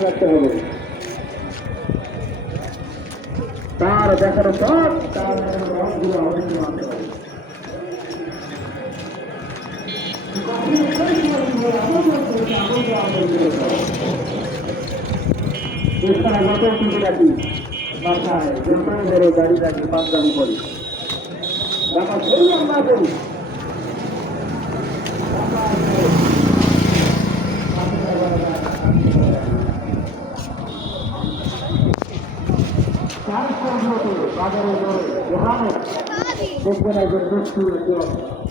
রাখতে হবে তার দেখানো পর তার রঙগুলো আমাদের মানতে হবে। বাসায় গাড়ি রাখি পাঁচদামি করি আমরা করি বাজারে দেখবেন একজন বস্তু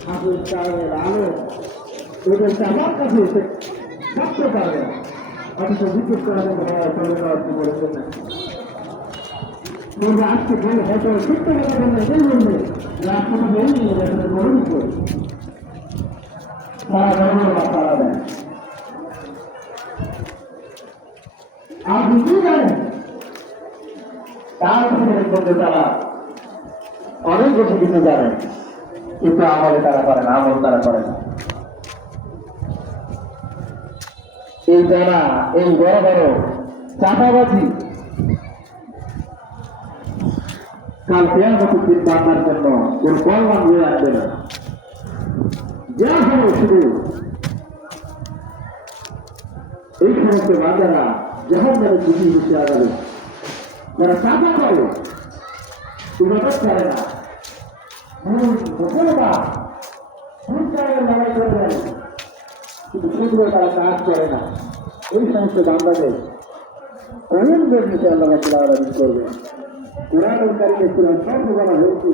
ঠাকুর চায়ের আলো এদেরকে আমার কাছে এসে থাকতে পারবে না অথচ বিদ্যুৎ করার বলেছেন না বলবে আজকে বলে হয়তো সত্য কথা বললে এই বলবে যে আপনাকে বলি গরম করি তারা গরমের বা তারা দেয় আপনি কি জানেন তার বলতে তারা অনেক বেশি কিছু জানেন কিন্তু আমলে তারা করে না আমল তারা করে না এই যারা এই বড় বড় চাঁদাবাজি কাল কেয়ামতের দিন বাঁচার জন্য কোন বলবান হয়ে আসবে না যা হলো শুধু এই সমস্ত বাজারা যখন তাদের খুশি খুশি আগাবে যারা চাঁদা করে ইবাদত করে না লড়াই করবেন কিন্তু সেগুলো তারা কাজ করে না এই সমস্ত বান্দাদের অনেক বেশি আল্লাহ করবে কোরআন কারিমে সব বলা হয়েছে